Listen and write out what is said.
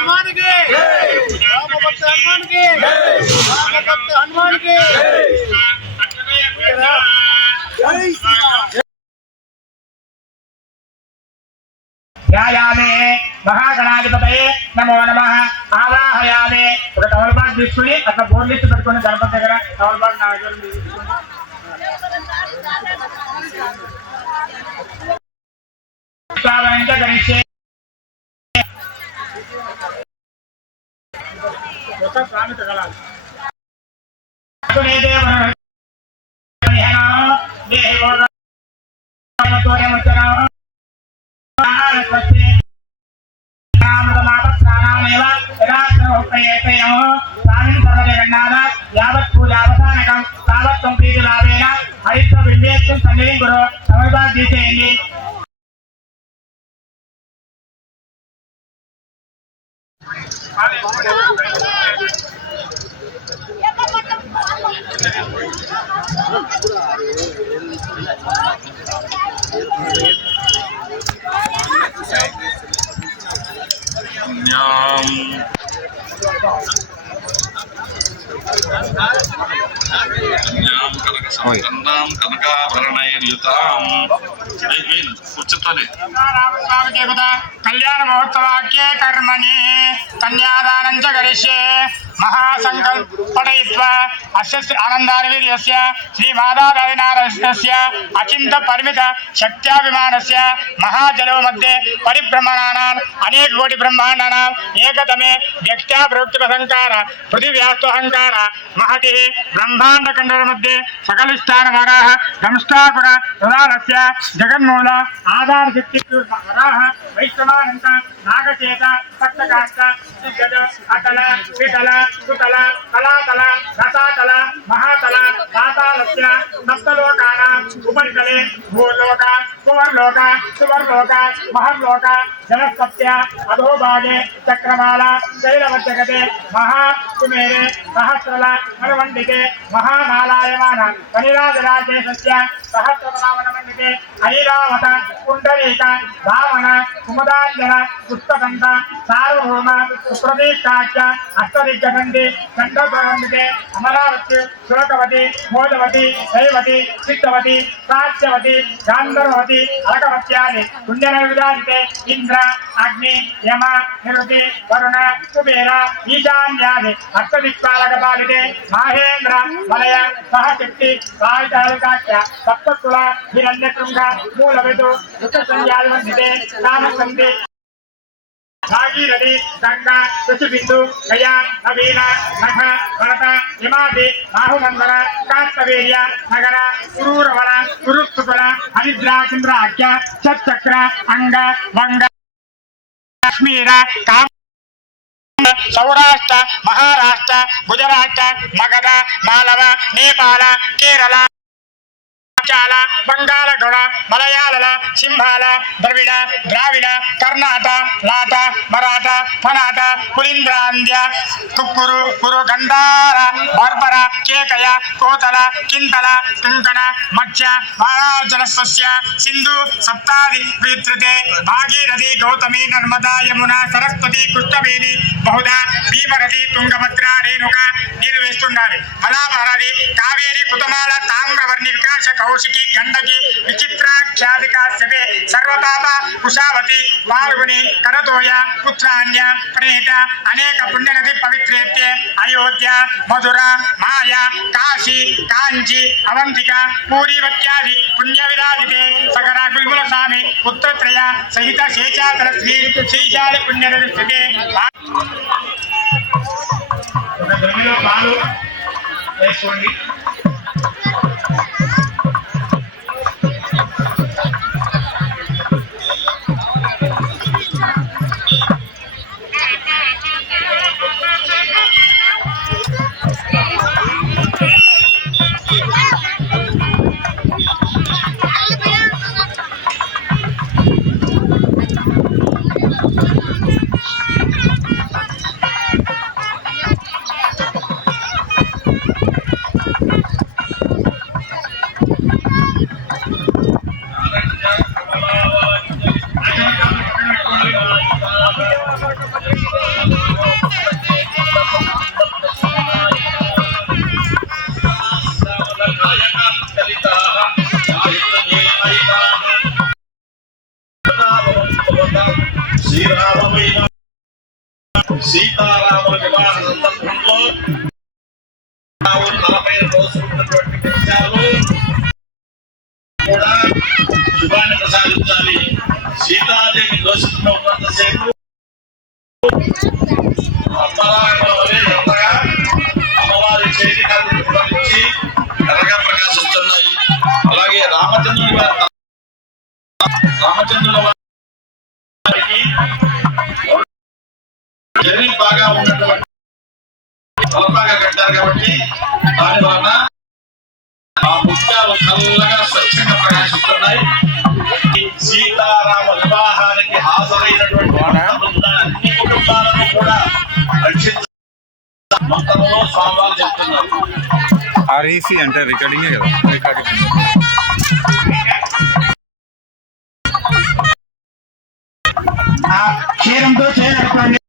हनुमान की राम भक्त हनुमान की भक्त हनुमान की ध्यायामे महागणाधिपतये नमो नमः आवाहयामे ఒక తమలపాకు తీసుకుని అట్లా బోర్డు లిస్ట్ పెట్టుకుని గణపతి దగ్గర తమలపాకు నా దగ్గర గణించే ఒక స్వామి తగలాలి यावत् पूजावसानकं तावत् त्वं प्रीतिलाभेन हरित्व बिम्बेत्वं सन्निधिं कुरु समर्पणं दीक्षेयन्ति कल्याण महोत्सवाख्ये कर्मणि कन्यादानं च करिष्ये महासंकल्पयित्वा अस्य आनन्दारवीर्यस्य श्रीमादारविनारस्य अचिन्त परिमित शक्त्याभिमानस्य महाजलो मध्ये परिभ्रमणानाम् अनेक कोटि ब्रह्माण्डानाम् एकतमे व्यक्त्या प्रवृत्तिपसंकार पृथिव्यास्तोऽहंकार महति ब्रह्माण्डखण्डर मध्ये सकलिष्ठानवराः दंष्टाकुर प्रधानस्य जगन्मूल आधारशक्तिवराः वैष्णवानन्त नागचेत सप्तकाष्ठ सिद्धद अतल वितल सुतल तलातल रसातल महातल पातालस्य सप्तलोकानाम् उपरितले भूलोक पुवर्लोक सुवर्लोक महर्लोक जनस्तप्य अधोभागे चक्रमाला शैलवज्जगते महाकुमेरे सहस्रल मणिमण्डिते महामालायमान वनिराजराजेशस्य सहस्रनामनमण्डिते ऐरावत पुण्डरीक वामन कुमुदाञ्जन पुष्पदन्त सार्वभौम सुप्रदीक्षाख्य अष्टदिग्गजन्ति चण्डप्रवन्दिते अमरावती शुरकवती मोदवती शैवती सिद्धवती साक्ष्यवती गान्धर्वती अलकवत्यादि पुण्यनैवेद्यादिते इंद्र अग्नि यम निरुति वरुण कुबेर ईशान्यादि अष्टदिक्पालकपालिते माहेन्द्र मलय सहशक्ति सावितालकाख्य सप्तकुल हिरण्यशृंग मूलविदु ऋतुसंज्ञादिवन्दिते कामसन्धि भागीरथी गंगा ऋषिबिंदु गया नवीन नख भरत हिमादि बाहुनंदन कार्तवीर्य नगर कुरूरवन कुरुस्तुकुल हरिद्राचंद्राख्य चक्र अंग वंग काश्मीर काम सौराष्ट्र महाराष्ट्र गुजरात मगध मालव नेपाल केरल बंगाल मलयाल सिंहाल द्रविड़ द्राविड़ कर्नाट लाट मराठ फनाट पुलिंद्रांध्य कुक्कुरु कुरु गंधार बर्बर केकय कोतल किंतल कंकण मत्स्य महाजलस्य सिंधु सप्तादि विस्तृते भागीरथी गौतमी नर्मदा यमुना सरस्वती कृष्णवेणी बहुधा भीमरथी तुंगभद्रा रेणुका निर्वेष्टुन्नाరు మలాబహరది కావేరి కుతమాల తామ్రవర్ణి వికాస కౌశికి గండకి విచిత్రాఖ్యాదికాశ్యపే సర్వతాప కుశావతి వాల్గుని కరతోయ పుత్రాన్య ప్రణీత అనేక పుణ్యనది పవిత్రేత్యే అయోధ్య మధుర మాయ కాశీ కాంచి అవంతిక పూరీవత్యాది పుణ్యవిరాజితే సగర గుల్ముల స్వామి పుత్రత్రయ సహిత శేషాచల శ్రీ శ్రీశాల పుణ్యనది స్థితే పాలు వేసుకోండి. శ్రీరామమైన సీతారాముల వివాహ సందర్భంలో తలపై రోజుకున్నటువంటి విషయాలు కూడా శుభాన్ని ప్రసాదించాలి. సీతాదేవి దోషంలో ఉన్నంతసేపు ఎంతగా అమ్మవారి చేతి నుంచి ఎర్రగా ప్రకాశిస్తున్నాయి. అలాగే రామచంద్రుడి వారికి జరి బాగా ఉన్నటువంటి తలపాగా కట్టారు కాబట్టి దాని వలన ఆ ముత్యాలు చల్లగా స్వచ్ఛంగా ప్రకాశిస్తున్నాయి. సీతారామ వివాహానికి హాజరైనటువంటి అన్ని కుటుంబాలను కూడా రక్షించ మొత్తంలో స్వామివారు చెప్తున్నారు. ఆర్ఈసీ అంటే రికార్డింగే కదా, రికార్డింగ్. క్షీరంతో చేయనటువంటి